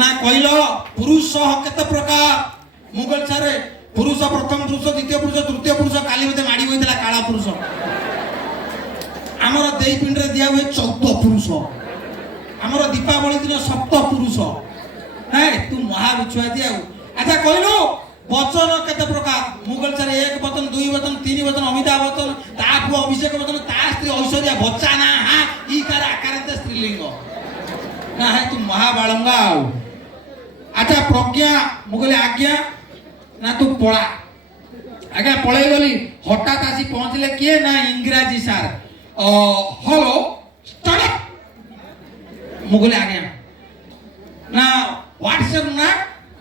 ना कहल पुरुष केते प्रकार मुगल सारे पुरुष प्रथम पुरुष द्वितीय पुरुष तृतीय पुरुष काली मते माड़ी होइतला काला पुरुष आमर देई पिंड रे दिया हुए 14 पुरुष आमर दीपावली दिन 7 पुरुष है तू महाविछुआ दिया अच्छा कहलु वचन केते प्रकार मुगल सारे एक वचन दुई वचन तीन वचन अमिताभ वचन ता पु अभिषेक वचन ता स्त्री ऐश्वर्या बच्चा ना हां ई कार आकार स्त्रीलिंग ना है तू महाबालंगा अच्छा प्रज्ञा मुगले आज्ञा ना तू पड़ा आज्ञा पळै गली हठात आसी पहुंचले किए ना इंग्रजी सार हेलो स्टार्ट मुगले आज्ञा ना व्हाट्स योर नेम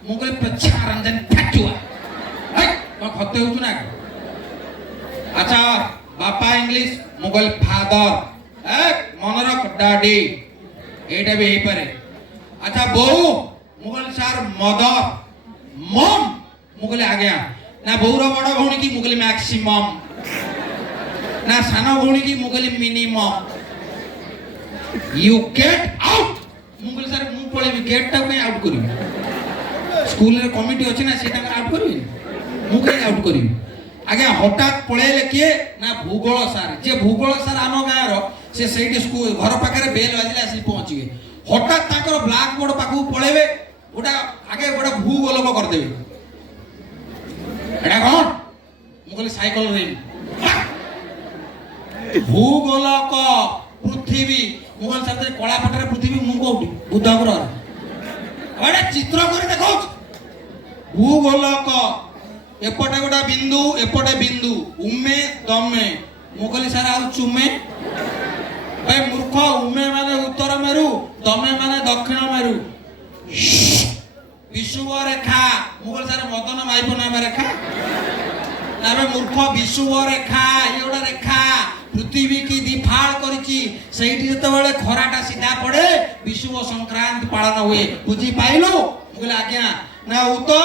मुगले पछा रंजन फटुआ है मैं खते होछु ना अच्छा बापा इंग्लिश मुगल फादर ए मनरक डैडी एटा भी यही पारे अच्छा बहु मुगल सार मदर मम मुगले आ गया ना बहुर बड़ भौणी की मुगले मैक्सिमम ना सानो भौणी की Mughal e minimum you get out Mughal e सार मु पळे गेट टा पे आउट करी स्कूल रे कमिटी अछि ना सेटा आउट करी मु के आउट करी आगे हठात पळेले किए ना भूगोल सार जे भूगोल सार आम गाँ रो से सेठी स्कूल घर पाखरे बेल बाजिले आसी पहुंची गए हठात ताकर ब्लैक बोर्ड पाखु पळेबे गोटा आगे गोटा भूगोलक कर देबे एटा कोन मु कहले साइकिल रे भूगोलक पृथ्वी मुगल साथे कला पटरे पृथ्वी मु कोठी बुद्धपुर एटा चित्र कर देखौ भूगोलक एपटे गोटा बिंदु एपटे बिंदु उमे दमे मु कहले सारा आ चुमे भाई मूर्ख उमे माने उत्तर मेरु दमे माने दक्षिण मेरु विषुव रेखा मुगल सारे मदन माइप नाम रेखा ना बे मूर्ख विषुव रेखा ये गोटा रेखा पृथ्वी की दिफाळ करिछि सेठी जते बेले खराटा सीधा पड़े विषुव संक्रांति पालन हुए बुझी पाइलो मुगल आज्ञा ना उत्तर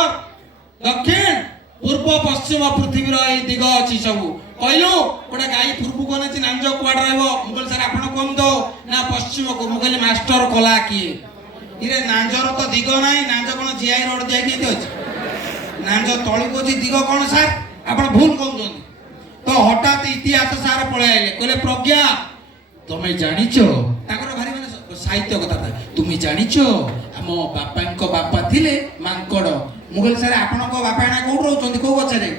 दक्षिण पूर्व पश्चिम पृथ्वी रो ए दिग अछि सब कहलो गोटे गाई पूर्व को ने नांज कुआड रहबो मुगल सर आपण कोन दो ना पश्चिम को मुगल मास्टर कला किए इरे नांजर तो दिग नाही नांज कोन जीआई रोड जाय के अछि नांज तळी को दिग कोन सर आपण भूल कहउछन तो हठात इतिहास सार पळे आइले कहले प्रज्ञा तमे जानिछो ताकर भारी माने साहित्य कथा था तुमी जानिछो हम बापा को बापा थिले मांकड़ मुगल सर आपण को बापा ना कोड रहउछन को गछरे